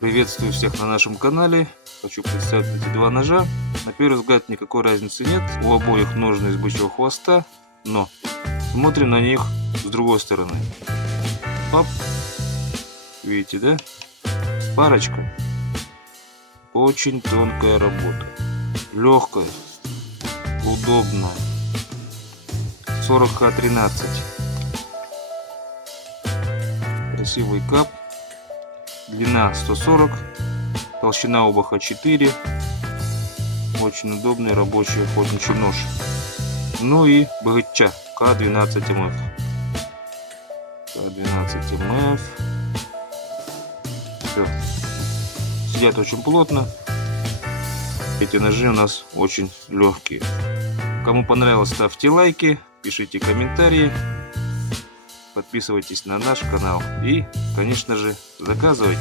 Приветствую всех на нашем канале. Хочу представить эти два ножа. На первый взгляд никакой разницы нет. У обоих ножны из бычьего хвоста. Но смотрим на них с другой стороны. Оп. Видите, да? Парочка. Очень тонкая работа. Легкая. Удобная. 40Х13. Красивый кап. Длина 140, толщина обуха 4. Очень удобный рабочий охотничий нож. Ну и БГЧ К12МФ. К12МФ. Все. Сидят очень плотно. Эти ножи у нас очень легкие. Кому понравилось, ставьте лайки, пишите комментарии. Подписывайтесь на наш канал и, конечно же, заказывайте.